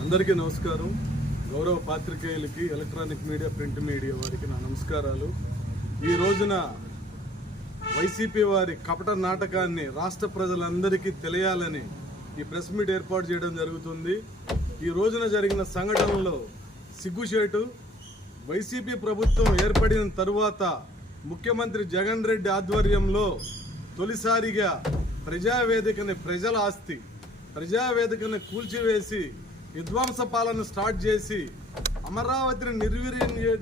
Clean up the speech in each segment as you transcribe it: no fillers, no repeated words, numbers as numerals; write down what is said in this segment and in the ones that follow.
అందరికీ నమస్కారం. గౌరవ పాత్రికేయులకి, ఎలక్ట్రానిక్ మీడియా, ప్రింట్ మీడియా వారికి నా నమస్కారాలు. ఈ రోజున వైసీపీ వారి కపట నాటకాన్ని రాష్ట్ర ప్రజలందరికీ తెలియాలని ఈ ప్రెస్ మీట్ ఏర్పాటు చేయడం జరుగుతుంది. ఈ రోజున జరిగిన సంఘటనలో సిగ్గుచేటు. వైసీపీ ప్రభుత్వం ఏర్పడిన తరువాత ముఖ్యమంత్రి జగన్ రెడ్డి ఆధ్వర్యంలో తొలిసారిగా ప్రజావేదికని, ప్రజల ఆస్తి ప్రజావేదికని కూల్చివేసి విధ్వంస పాలన స్టార్ట్ చేసి అమరావతిని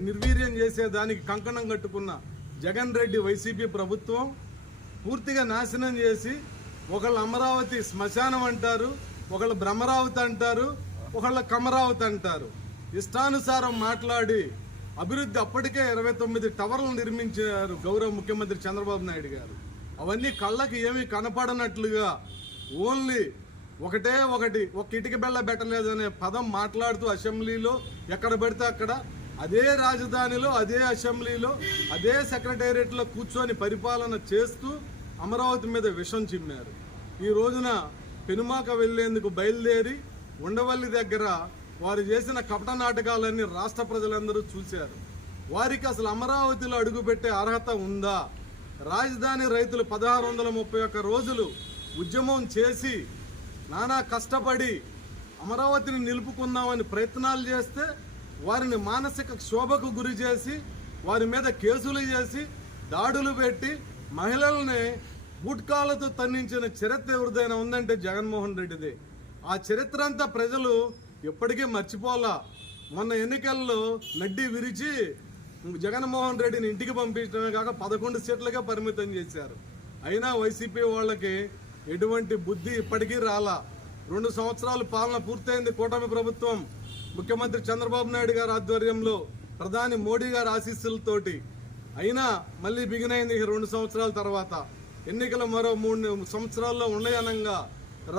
నిర్వీర్యం చేసేదానికి కంకణం కట్టుకున్న జగన్ రెడ్డి వైసీపీ ప్రభుత్వం పూర్తిగా నాశనం చేసి ఒకళ్ళు అమరావతి శ్మశానం అంటారు, ఒకళ్ళు బ్రహ్మరావతి అంటారు, ఒకళ్ళ కమరావతి అంటారు. ఇష్టానుసారం మాట్లాడి అభివృద్ధి అప్పటికే 29 టవర్లు నిర్మించారు గౌరవ ముఖ్యమంత్రి చంద్రబాబు నాయుడు గారు. అవన్నీ కళ్ళకి ఏమీ కనపడనట్లుగా ఓన్లీ ఒకటే ఒకటి, ఒక ఇటుక బెల్ల పెట్టలేదనే పదం మాట్లాడుతూ అసెంబ్లీలో ఎక్కడ పెడితే అక్కడ, అదే రాజధానిలో, అదే అసెంబ్లీలో, అదే సెక్రటేరియట్లో కూర్చొని పరిపాలన చేస్తూ అమరావతి మీద విషం చిమ్మారు. ఈ రోజున పెనుమాక వెళ్లేందుకు బయలుదేరి ఉండవల్లి దగ్గర వారు చేసిన కపట నాటకాలన్నీ రాష్ట్ర ప్రజలందరూ చూశారు. వారికి అసలు అమరావతిలో అడుగుపెట్టే అర్హత ఉందా? రాజధాని రైతులు 1631 రోజులు ఉద్యమం చేసి నానా కష్టపడి అమరావతిని నిలుపుకుందామని ప్రయత్నాలు చేస్తే వారిని మానసిక క్షోభకు గురి చేసి వారి మీద కేసులు చేసి దాడులు పెట్టి మహిళల్ని బూట్కాలతో తన్నించిన చరిత్ర ఎవరిదైనా ఉందంటే జగన్మోహన్ రెడ్డిదే. ఆ చరిత్ర అంతా ప్రజలు ఎప్పటికీ మర్చిపోలా. మొన్న ఎన్నికల్లో నడ్డి విరిచి జగన్మోహన్ రెడ్డిని ఇంటికి పంపించడమే కాక 11 సీట్లుగా పరిమితం చేశారు. అయినా వైసీపీ వాళ్ళకి ఎటువంటి బుద్ధి ఇప్పటికీ రాలా. 2 సంవత్సరాలు పాలన పూర్తయింది కూటమి ప్రభుత్వం. ముఖ్యమంత్రి చంద్రబాబు నాయుడు గారి ఆధ్వర్యంలో, ప్రధాని మోడీ గారి ఆశీస్సులతోటి. అయినా మళ్ళీ బిగినైంది 2 సంవత్సరాల తర్వాత. ఎన్నికలు మరో 3 సంవత్సరాల్లో ఉన్నాయనంగా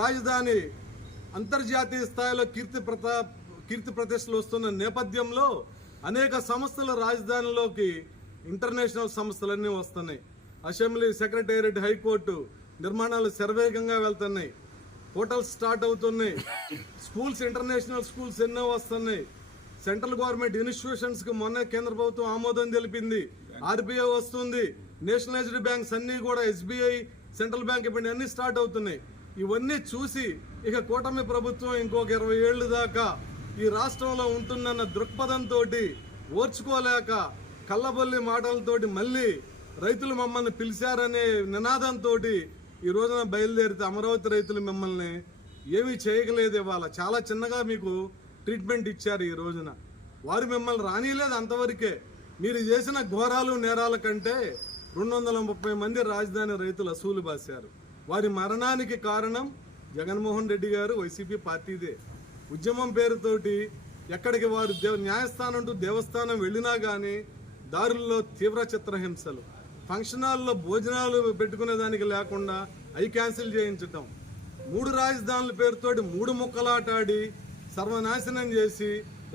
రాజధాని అంతర్జాతీయ స్థాయిలో కీర్తి ప్రతిష్టలు వస్తున్న నేపథ్యంలో అనేక సంస్థల రాజధానిలోకి ఇంటర్నేషనల్ సంస్థలన్నీ వస్తున్నాయి. అసెంబ్లీ, సెక్రటేరియట్, హైకోర్టు నిర్మాణాలు శరవేగంగా వెళ్తున్నాయి. హోటల్స్ స్టార్ట్ అవుతున్నాయి. స్కూల్స్, ఇంటర్నేషనల్ స్కూల్స్ ఎన్నో వస్తున్నాయి. సెంట్రల్ గవర్నమెంట్ ఇన్స్టిట్యూషన్స్ కి మొన్న కేంద్ర ప్రభుత్వం ఆమోదం తెలిపింది. ఆర్బీఐ వస్తుంది. నేషనలైజ్డ్ బ్యాంక్స్ అన్ని కూడా, ఎస్బీఐ, సెంట్రల్ బ్యాంక్ ఇప్పుడు అన్ని స్టార్ట్ అవుతున్నాయి. ఇవన్నీ చూసి ఇక కూటమి ప్రభుత్వం ఇంకొక 20 ఏళ్ల దాకా ఈ రాష్ట్రంలో ఉంటుందన్న దృక్పథంతో ఓర్చుకోలేక కళ్ళబొల్లి మాటలతోటి మళ్ళీ రైతులు మమ్మల్ని పిలిచారనే నినాదంతో ఈ రోజున బయలుదేరితే అమరావతి రైతులు మిమ్మల్ని ఏమీ చేయగలేదు. ఇవాళ చాలా చిన్నగా మీకు ట్రీట్మెంట్ ఇచ్చారు. ఈ రోజున వారు మిమ్మల్ని రానిలేదు. అంతవరకే మీరు చేసిన ఘోరాలు, నేరాల కంటే 230 మంది రాజధాని రైతులు అసూలు బాశారు. వారి మరణానికి కారణం జగన్మోహన్ రెడ్డి గారు, వైసీపీ పార్టీదే. ఉద్యమం పేరుతోటి ఎక్కడికి వారు న్యాయస్థానం టు దేవస్థానం వెళ్ళినా కానీ దారుల్లో తీవ్ర చిత్రహింసలు, ఫంక్షన్ హాల్లో భోజనాలు పెట్టుకునేదానికి లేకుండా అవి క్యాన్సిల్ చేయించటం, 3 రాజధానుల పేరుతోటి 3 ముక్కలాటాడి సర్వనాశనం చేసి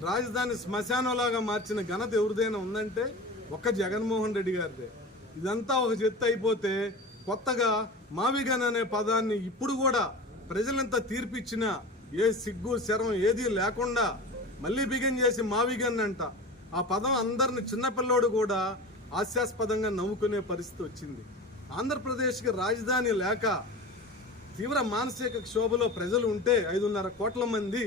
రాజధాని శ్మశానంలాగా మార్చిన ఘనత ఎవరిదైనా ఉందంటే ఒక్క జగన్మోహన్ రెడ్డి గారిదే. ఇదంతా ఒక చెత్త అయిపోతే కొత్తగా మావిగన్ అనే పదాన్ని ఇప్పుడు కూడా ప్రజలంతా తీర్పిచ్చినా ఏ సిగ్గు శరం ఏదీ లేకుండా మళ్ళీ బిగిన్ చేసి మావిగన్ అంట. ఆ పదం అందరిని, చిన్నపిల్లోడు కూడా హాస్యాస్పదంగా నవ్వుకునే పరిస్థితి వచ్చింది. ఆంధ్రప్రదేశ్కి రాజధాని లేక తీవ్ర మానసిక క్షోభలో ప్రజలు ఉంటే 5.5 కోట్ల మంది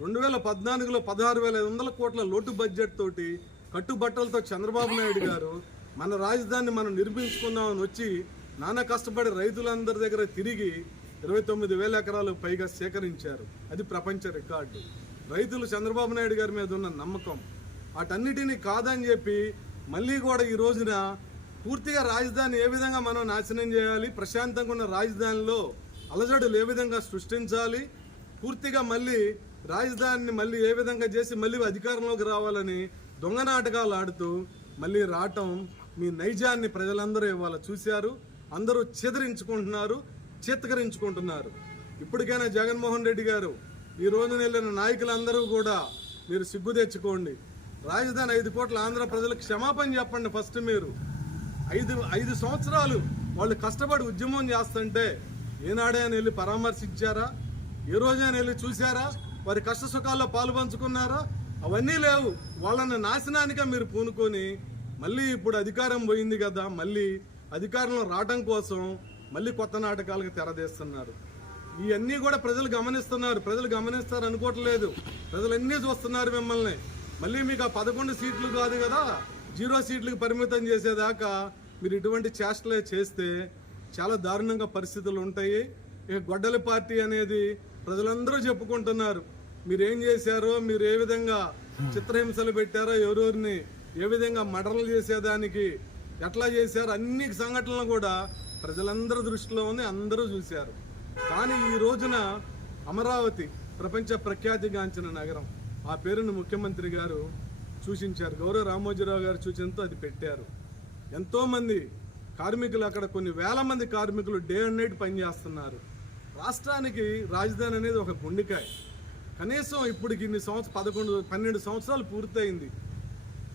2014లో 16,500 కోట్ల లోటు బడ్జెట్ తోటి కట్టుబట్టలతో చంద్రబాబు నాయుడు గారు మన రాజధానిని మనం నిర్మించుకుందామని వచ్చి నానా కష్టపడి రైతులందరి దగ్గర తిరిగి 29,000 ఎకరాలు పైగా సేకరించారు. అది ప్రపంచ రికార్డు. రైతులు చంద్రబాబు నాయుడు గారి మీద ఉన్న నమ్మకం వాటన్నిటినీ కాదని చెప్పి మళ్ళీ కూడా ఈ రోజున పూర్తిగా రాజధాని ఏ విధంగా మనం నాశనం చేయాలి, ప్రశాంతంగా ఉన్న రాజధానిలో అలజడులు ఏ విధంగా సృష్టించాలి, పూర్తిగా మళ్ళీ రాజధానిని మళ్ళీ ఏ విధంగా చేసి మళ్ళీ అధికారంలోకి రావాలని దొంగ నాటకాలు ఆడుతూ మళ్ళీ రావటం, మీ నైజాన్ని ప్రజలందరూ ఇవాళ చూశారు. అందరూ చెదిరించుకుంటున్నారు, చిత్తకరించుకుంటున్నారు. ఇప్పటికైనా జగన్మోహన్ రెడ్డి గారు, ఈ రోజున వెళ్ళిన నాయకులందరూ కూడా మీరు సిగ్గు తెచ్చుకోండి. రాజధాని 5 కోట్ల ఆంధ్ర ప్రజలకు క్షమాపణ చెప్పండి. ఫస్ట్ మీరు 5 సంవత్సరాలు వాళ్ళు కష్టపడి ఉద్యమం చేస్తుంటే ఏనాడే అని వెళ్ళి పరామర్శించారా? ఏ రోజైనా వెళ్ళి చూసారా? వారి కష్ట సుఖాల్లో పాలు పంచుకున్నారా? అవన్నీ లేవు. వాళ్ళని నాశనానికే మీరు పూనుకొని మళ్ళీ ఇప్పుడు అధికారం పోయింది కదా, మళ్ళీ అధికారంలో రావడం కోసం మళ్ళీ కొత్త నాటకాలకు తెరదీస్తున్నారు. ఇవన్నీ కూడా ప్రజలు గమనిస్తున్నారు. ప్రజలు గమనిస్తారు అనుకోవట్లేదు. ప్రజలన్నీ చూస్తున్నారు మిమ్మల్ని. మళ్ళీ మీకు ఆ 11 సీట్లు కాదు కదా, 0 సీట్లకు పరిమితం చేసేదాకా మీరు ఇటువంటి చేష్టలే చేస్తే చాలా దారుణంగా పరిస్థితులు ఉంటాయి. ఇక గొడ్డలి పార్టీ అనేది ప్రజలందరూ చెప్పుకుంటున్నారు. మీరేం చేశారో, మీరు ఏ విధంగా చిత్రహింసలు పెట్టారో, ఎవరెవరిని ఏ విధంగా మర్డర్లు చేసేదానికి ఎట్లా చేశారో అన్ని సంఘటనలు కూడా ప్రజలందరూ దృష్టిలో ఉంది, అందరూ చూశారు. కానీ ఈ రోజున అమరావతి ప్రపంచ ప్రఖ్యాతిగాంచిన నగరం, ఆ పేరును ముఖ్యమంత్రి గారు సూచించారు. గౌరవ రామోజీరావు గారు సూచనతో అది పెట్టారు. ఎంతోమంది కార్మికులు, అక్కడ కొన్ని వేల మంది కార్మికులు డే అండ్ నైట్ పనిచేస్తున్నారు. రాష్ట్రానికి రాజధాని అనేది ఒక గుండెకాయ. కనీసం ఇప్పటికి ఇన్ని 12 సంవత్సరాలు పూర్తయింది.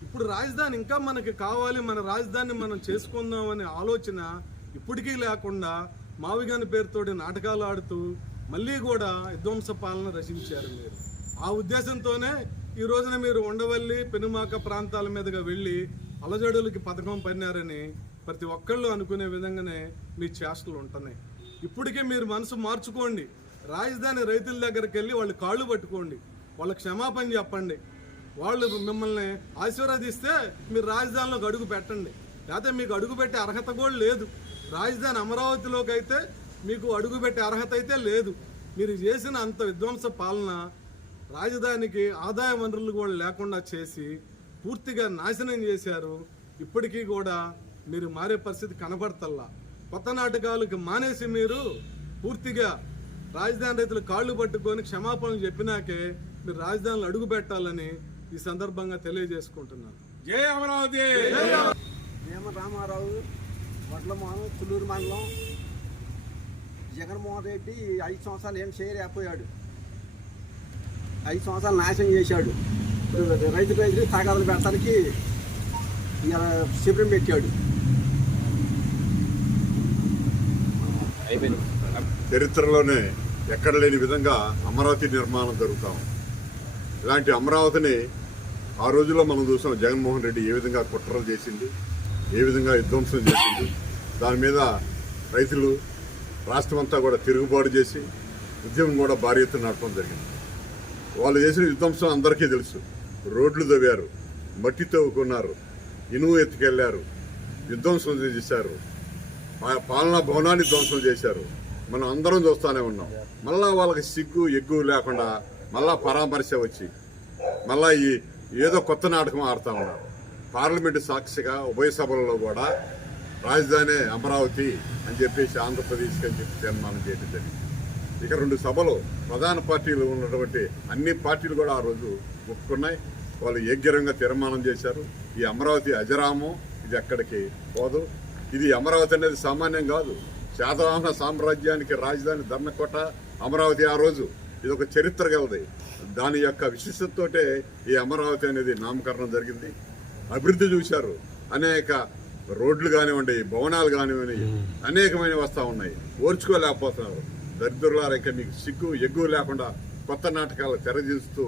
ఇప్పుడు రాజధాని ఇంకా మనకి కావాలి, మన రాజధానిని మనం చేసుకుందాం అనే ఆలోచన ఇప్పటికీ లేకుండా మావిగాని పేరుతోటి నాటకాలు ఆడుతూ మళ్ళీ కూడా విధ్వంస పాలన రచించారు మీరు. ఆ ఉద్దేశంతోనే ఈ రోజున మీరు ఉండవల్లి, పెనుమాక ప్రాంతాల మీదుగా వెళ్ళి అలజడులకి పథకం పన్నారని ప్రతి ఒక్కళ్ళు అనుకునే విధంగానే మీ చేష్టలు ఉంటున్నాయి. ఇప్పటికే మీరు మనసు మార్చుకోండి. రాజధాని రైతుల దగ్గరికి వెళ్ళి వాళ్ళు కాళ్ళు పట్టుకోండి, వాళ్ళ క్షమాపణ చెప్పండి. వాళ్ళు మిమ్మల్ని ఆశీర్వదిస్తే మీరు రాజధానిలోకి అడుగు పెట్టండి. లేకపోతే మీకు అడుగు పెట్టే అర్హత కూడా లేదు. రాజధాని అమరావతిలోకి అయితే మీకు అడుగు పెట్టే అర్హత అయితే లేదు. మీరు చేసిన అంత విధ్వంస పాలన రాజధానికి ఆదాయ వనరులు కూడా లేకుండా చేసి పూర్తిగా నాశనం చేశారు. ఇప్పటికీ కూడా మీరు మారే పరిస్థితి కనబడతల్లా. కొత్త నాటకాలకు మానేసి మీరు పూర్తిగా రాజధాని రైతులు కాళ్ళు పట్టుకొని క్షమాపణలు చెప్పినాకే మీరు రాజధానిలో అడుగు పెట్టాలని ఈ సందర్భంగా తెలియజేసుకుంటున్నాను. జై అమరావతి. మేము రామారావు, వడ్లమోహన్, తుళ్ళూరు మండలం. జగన్మోహన్ రెడ్డి 5 సంవత్సరాలు ఏం చేయలేకపోయాడు. 5 సంవత్సరాలు నాశనం చేశాడు. రైతులు తగాదాలు పెట్టడానికి శిబిరం పెట్టాడు. చరిత్రలోనే ఎక్కడ లేని విధంగా అమరావతి నిర్మాణం జరుగుతాం. ఇలాంటి అమరావతిని ఆ రోజుల్లో మనం చూసాం. జగన్మోహన్ రెడ్డి ఏ విధంగా కుట్రలు చేసింది, ఏ విధంగా విధ్వంసం చేసింది. దాని మీద రైతులు రాష్ట్రం అంతా కూడా తిరుగుబాటు చేసి ఉద్యమం కూడా భారీ ఎత్తున నడపడం జరిగింది. వాళ్ళు చేసిన విధ్వంసం అందరికీ తెలుసు. రోడ్లు తవ్వారు, మట్టి తవ్వుకున్నారు, ఇనుము ఎత్తుకెళ్లారు, విధ్వంసం చేశారు, పాలనా భవనాన్ని ధ్వంసం చేశారు. మనం అందరం చూస్తూనే ఉన్నాం. మళ్ళా వాళ్ళకి సిగ్గు ఎగ్గు లేకుండా మళ్ళా పరామర్శ వచ్చి మళ్ళా ఏదో కొత్త నాటకం ఆడుతూ ఉన్నారు. పార్లమెంటు సాక్షిగా ఉభయ సభలలో కూడా రాజధాని అమరావతి అని చెప్పేసి ఆంధ్రప్రదేశ్కి అని చెప్పి తీర్మానం చేయడం జరిగింది. ఇక 2 సభలు ప్రధాన పార్టీలు ఉన్నటువంటి అన్ని పార్టీలు కూడా ఆ రోజు ఒప్పుకున్నాయి. వాళ్ళు ఏగ్యరంగా తీర్మానం చేశారు. ఈ అమరావతి అజరామం, ఇది ఎక్కడికి పోదు. ఇది అమరావతి అనేది సామాన్యం కాదు. శాతవాహన సామ్రాజ్యానికి రాజధాని ధర్మకోట అమరావతి. ఆ రోజు ఇది ఒక చరిత్ర కలది. దాని యొక్క విశిష్టతతోటే ఈ అమరావతి అనేది నామకరణం జరిగింది. అభివృద్ధి చూశారు. అనేక రోడ్లు కానివ్వండి, భవనాలు కానివ్వండి, అనేకమైన వస్తూ ఉన్నాయి. ఓర్చుకోలేకపోతున్నారు. దరిద్రులారా, ఇంకా మీకు సిగ్గు ఎగ్గు లేకుండా కొత్త నాటకాలు తెరదీస్తూ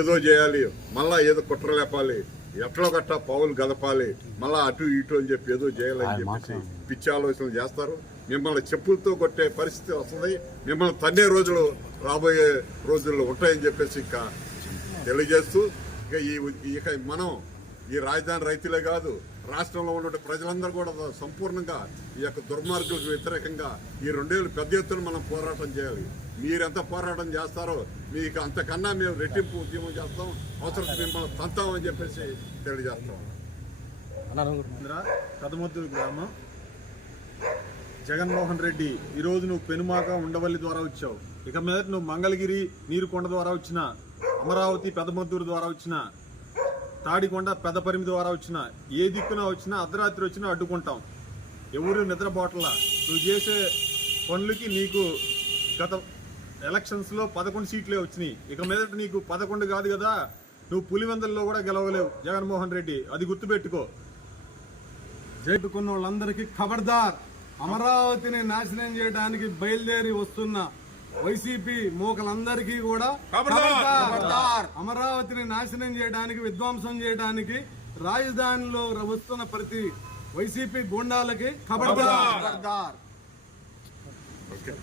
ఏదో చేయాలి, మళ్ళా ఏదో కుట్ర లేపాలి, ఎట్లో గట్టా పావులు గదపాలి, మళ్ళా అటు ఇటు అని చెప్పి ఏదో చేయాలని చెప్పేసి పిచ్చి ఆలోచనలు చేస్తారు. మిమ్మల్ని చెప్పులతో కొట్టే పరిస్థితి వస్తుంది. మిమ్మల్ని తన్నే రోజులు రాబోయే రోజుల్లో ఉంటాయని చెప్పేసి ఇంకా తెలియజేస్తూ, ఇక మనం ఈ రాజధాని రైతులే కాదు, రాష్ట్రంలో ఉన్న ప్రజలందరూ కూడా సంపూర్ణంగా ఈ యొక్క దుర్మార్గులకు వ్యతిరేకంగా ఈ 2 ఏళ్ళు పెద్ద ఎత్తున మనం పోరాటం చేయాలి. మీరెంత పోరాటం చేస్తారో మీకు అంతకన్నా మేము రెట్టింపు ఉద్యమం చేస్తాం, అవసరం మిమ్మల్ని తంతామని చెప్పేసి తెలియజేస్తాం. పెదమొత్తూరు గ్రామం. జగన్మోహన్ రెడ్డి, ఈరోజు నువ్వు పెనుమాక, ఉండవల్లి ద్వారా వచ్చావు. ఇక మీద నువ్వు మంగళగిరి నీరుకొండ ద్వారా వచ్చిన, అమరావతి పెదమొత్తూరు ద్వారా వచ్చిన, తాడికొండ పెద్దపరిమి ద్వారా వచ్చిన, ఏ దిక్కున వచ్చినా అర్ధరాత్రి వచ్చినా అడ్డుకుంటాం. ఎవరు నిద్రపోట్లా. నువ్వు చేసే పనులకి నీకు గత ఎలక్షన్స్లో 11 సీట్లే వచ్చినాయి. ఇక మీదట నీకు 11 కాదు కదా, నువ్వు పులివెందుల్లో కూడా గెలవలేవు జగన్మోహన్ రెడ్డి, అది గుర్తుపెట్టుకో. జైపుకున్న వాళ్ళందరికీ ఖబర్దార్. అమరావతిని నాశనం చేయడానికి బయలుదేరి వస్తున్న వైసీపీ మూకలందరికీ కూడా ఖబర్దార్. అమరావతిని నాశనం చేయడానికి, విధ్వంసం చేయడానికి రాజధానిలో వస్తున్న ప్రతి వైసీపీ గుండాలకి ఖబర్దార్. ఓకే